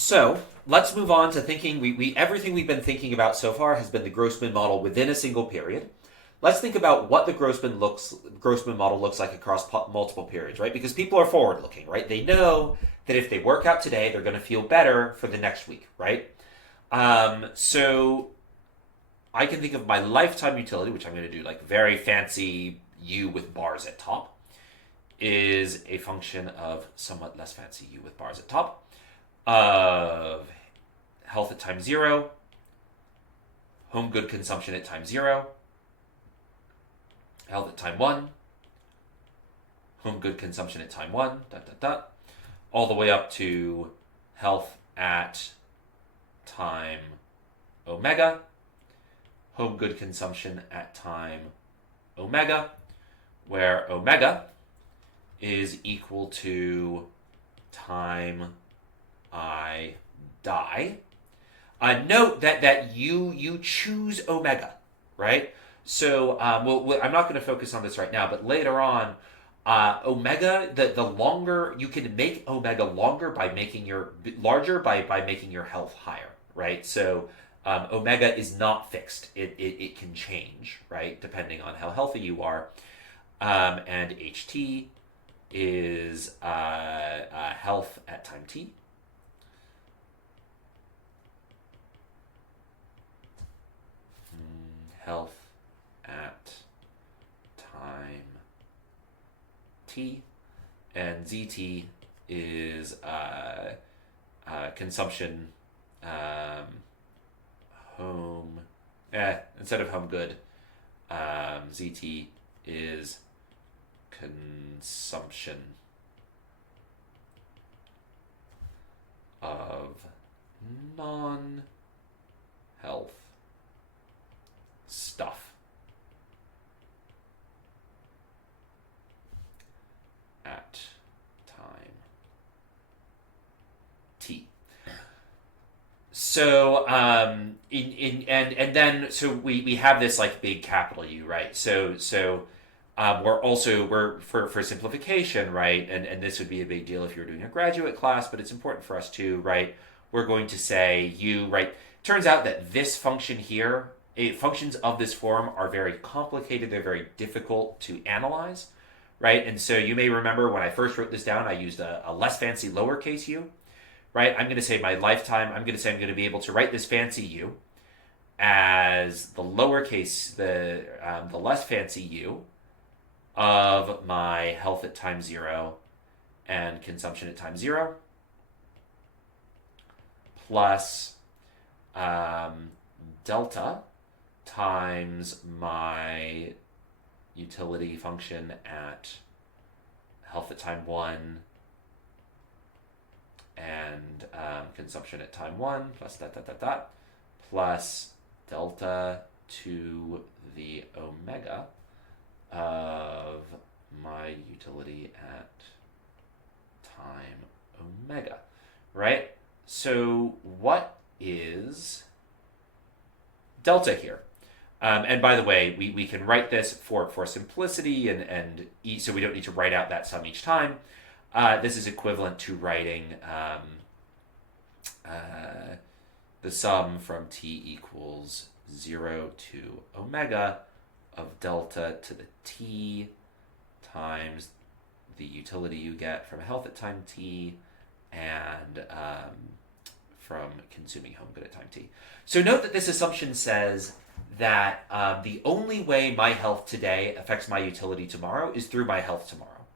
So let's move on to thinking. Everything we've been thinking about so far has been the Grossman model within a single period. Let's think about what the Grossman model looks like across multiple periods, right? Because people are forward looking, right? They know that if they work out today, they're going to feel better for the next week, right? So I can think of my lifetime utility, which I'm going to do like very fancy U with bars at top, is a function of somewhat less fancy U with bars at top of health at time 0, home good consumption at time 0, health at time 1, home good consumption at time 1, all the way up to health at time omega, home good consumption at time omega, where omega is equal to time I die. Note that you choose omega, right? So I'm not going to focus on this right now, but later on, omega, the longer you can make omega longer by making your larger by making your health higher, right? So omega is not fixed; it can change, right, depending on how healthy you are. And HT is health at time t. Health at time t, and ZT is consumption home instead of home good. ZT is consumption of non-health stuff at time t. So and then we have this like big capital U, right? So we're for simplification, right? And this would be a big deal if you're doing a graduate class, but it's important for us too, right? We're going to say U, right? Turns out that this function here, functions of this form are very complicated. They're very difficult to analyze, right? And so you may remember when I first wrote this down, I used a less fancy lowercase u, right? I'm going to say my lifetime, I'm going to say I'm going to be able to write this fancy u as the lowercase, the less fancy u of my health at time 0 and consumption at time 0 plus delta times my utility function at health at time 1 and consumption at time 1 plus plus delta to the omega of my utility at time omega, right? So what is delta here? And by the way, we can write this for simplicity and so we don't need to write out that sum each time. This is equivalent to writing the sum from t equals 0 to omega of delta to the t times the utility you get from health at time t and from consuming home good at time t. So note that this assumption says that the only way my health today affects my utility tomorrow is through my health tomorrow,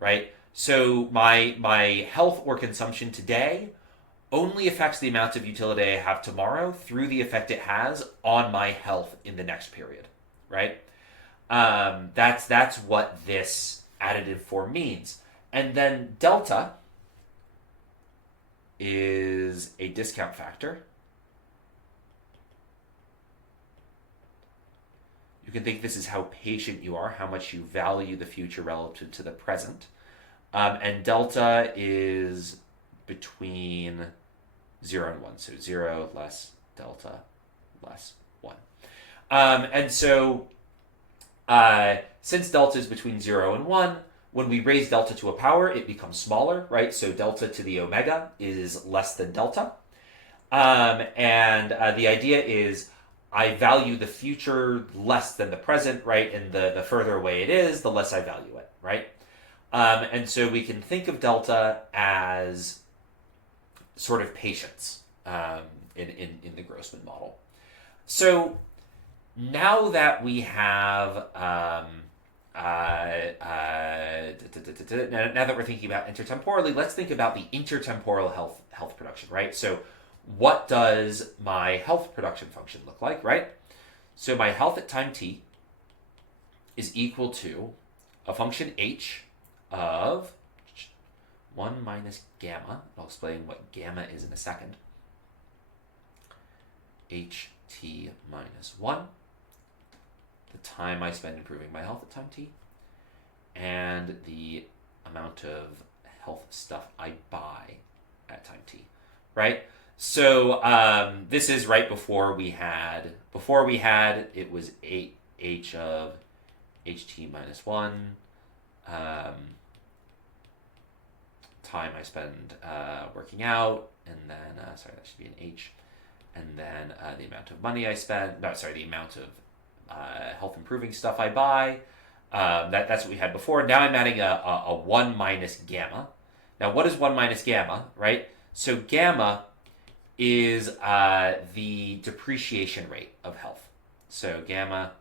right? So my health or consumption today only affects the amount of utility I have tomorrow through the effect it has on my health in the next period, right? That's what this additive form means. And then delta is a discount factor. You can think this is how patient you are, how much you value the future relative to the present. And delta is between 0 and 1. So 0 less delta less 1. And so since delta is between 0 and 1, When we raise delta to a power, it becomes smaller, right? So delta to the omega is less than delta. And the idea is I value the future less than the present, right? And the further away it is, the less I value it, right? And so we can think of delta as sort of patience in the Grossman model. So now that we have now that we're thinking about intertemporally, let's think about the intertemporal health production, right? So what does my health production function look like, right? So my health at time t is equal to a function h of 1 minus gamma. I'll explain what gamma is in a second. ht minus 1, the time I spend improving my health at time t, and the amount of health stuff I buy at time t, right? So this is right before we had it was h of ht minus 1, time I spend working out, and then sorry, that should be an h, and then the amount of money I spend, the amount of health improving stuff I buy. That's what we had before. Now I'm adding a 1 minus gamma. Now what is 1 minus gamma, right? So gamma is the depreciation rate of health. So gamma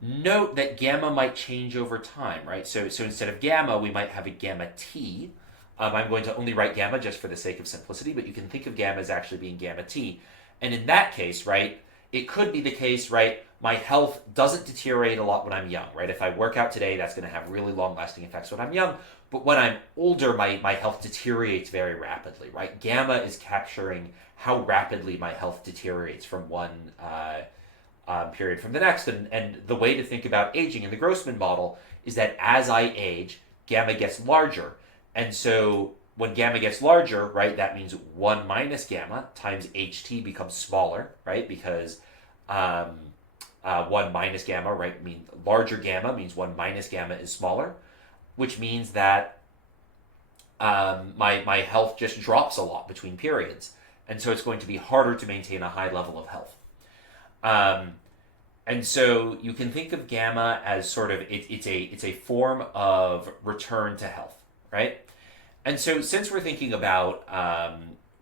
note that gamma might change over time, right? So instead of gamma, we might have a gamma t. I'm going to only write gamma just for the sake of simplicity, but you can think of gamma as actually being gamma t. And in that case, right, it could be the case, right, my health doesn't deteriorate a lot when I'm young, right? If I work out today, that's going to have really long-lasting effects when I'm young. But when I'm older, my health deteriorates very rapidly, right? Gamma is capturing how rapidly my health deteriorates from one period from the next. And the way to think about aging in the Grossman model is that as I age, gamma gets larger. And so when gamma gets larger, right, that means 1 minus gamma times ht becomes smaller, right? Because 1 minus gamma, right, means larger gamma means 1 minus gamma is smaller, which means that my health just drops a lot between periods. And so it's going to be harder to maintain a high level of health. And so you can think of gamma as sort of, it's a form of return to health, right? And so since we're thinking about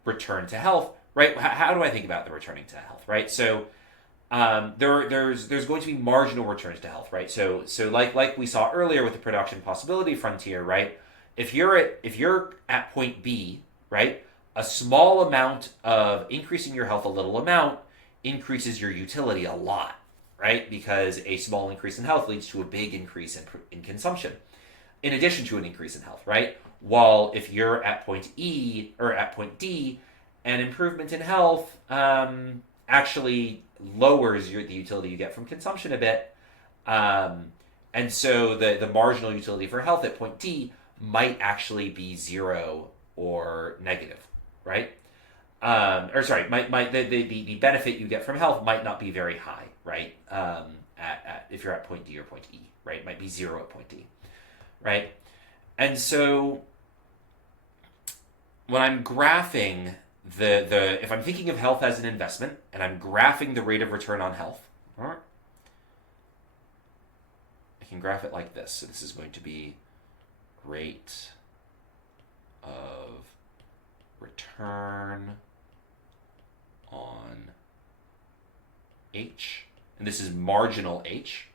return to health, right, how do I think about the returning to health, right? So there's going to be marginal returns to health, right? So like we saw earlier with the production possibility frontier, right? If you're at point B, right, a small amount of increasing your health a little amount increases your utility a lot, right? Because a small increase in health leads to a big increase in consumption, in addition to an increase in health, right? While if you're at point E or at point D, an improvement in health actually lowers the utility you get from consumption a bit. And so the marginal utility for health at point D might actually be 0 or negative, right? The benefit you get from health might not be very high, right? If you're at point D or point E, right? It might be 0 at point D, right? And so when I'm graphing if I'm thinking of health as an investment and I'm graphing the rate of return on health, I can graph it like this. So this is going to be rate of return on H. And this is marginal H.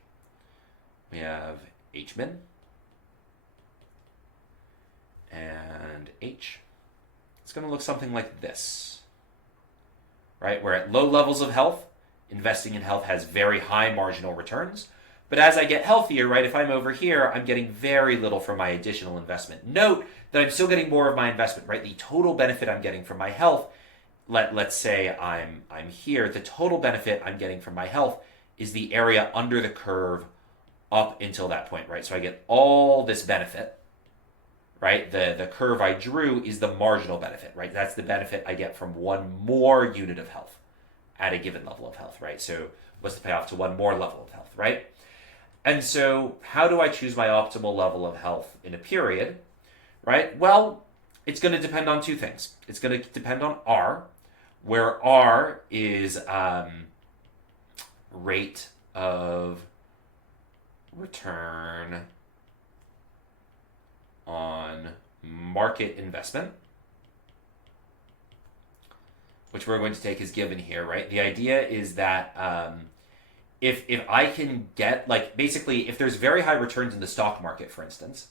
We have H min and H. It's going to look something like this, right? Where at low levels of health, investing in health has very high marginal returns. But as I get healthier, right, if I'm over here, I'm getting very little from my additional investment. Note that I'm still getting more of my investment, right? The total benefit I'm getting from my health, let's say I'm here, the total benefit I'm getting from my health is the area under the curve up until that point, right? So I get all this benefit, right? The curve I drew is the marginal benefit, right? That's the benefit I get from one more unit of health at a given level of health, right? So what's the payoff to one more level of health, right? And so how do I choose my optimal level of health in a period, right? Well, it's going to depend on two things. It's going to depend on R, where R is rate of return on market investment, which we're going to take as given here, right? The idea is that if I can get, like, basically, if there's very high returns in the stock market, for instance,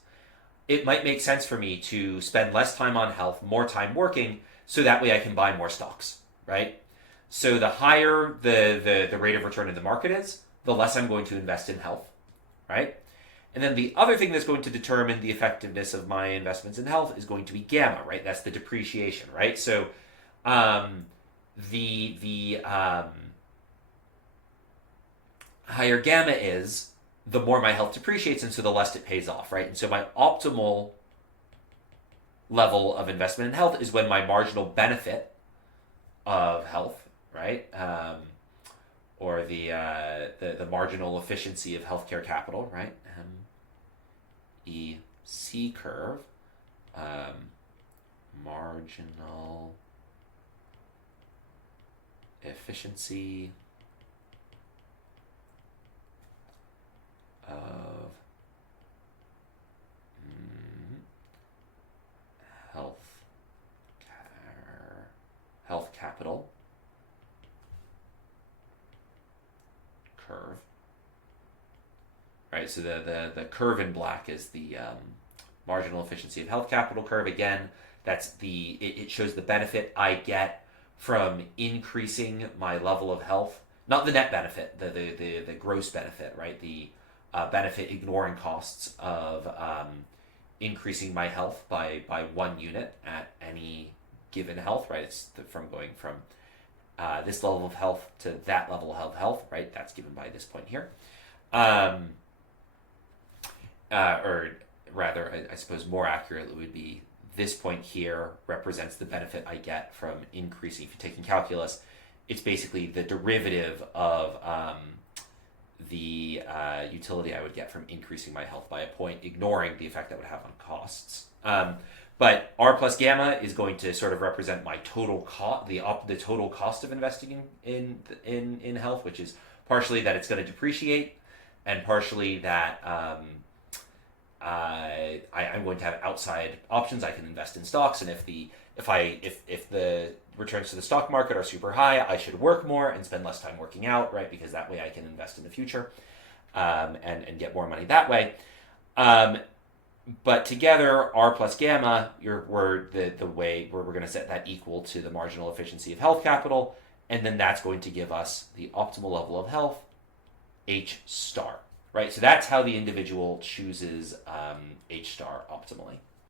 it might make sense for me to spend less time on health, more time working, so that way I can buy more stocks, right? So the higher the rate of return in the market is, the less I'm going to invest in health, right? And then the other thing that's going to determine the effectiveness of my investments in health is going to be gamma, right? That's the depreciation, right? So the higher gamma is, the more my health depreciates, and so the less it pays off, right? And so my optimal level of investment in health is when my marginal benefit of health, right? Or the marginal efficiency of healthcare capital, right? MEC curve, marginal efficiency of health capital curve, right? So the curve in black is the marginal efficiency of health capital curve. Again, that's it shows the benefit I get from increasing my level of health, not the net benefit, the gross benefit, right? The benefit ignoring costs of increasing my health by 1 unit at any given health, right? It's from going from this level of health to that level of health, right? That's given by this point here. Or rather, I suppose more accurately would be this point here represents the benefit I get from increasing. If you're taking calculus, it's basically the derivative of the utility I would get from increasing my health by a point, ignoring the effect that would have on costs. But R plus gamma is going to sort of represent my total cost, the total cost of investing in health, which is partially that it's going to depreciate, and partially that I'm going to have outside options. I can invest in stocks, and if the returns to the stock market are super high, I should work more and spend less time working out, right? Because that way I can invest in the future and get more money that way. But together, R plus gamma, we're the way where we're going to set that equal to the marginal efficiency of health capital, and then that's going to give us the optimal level of health, H star, right? So that's how the individual chooses H star optimally.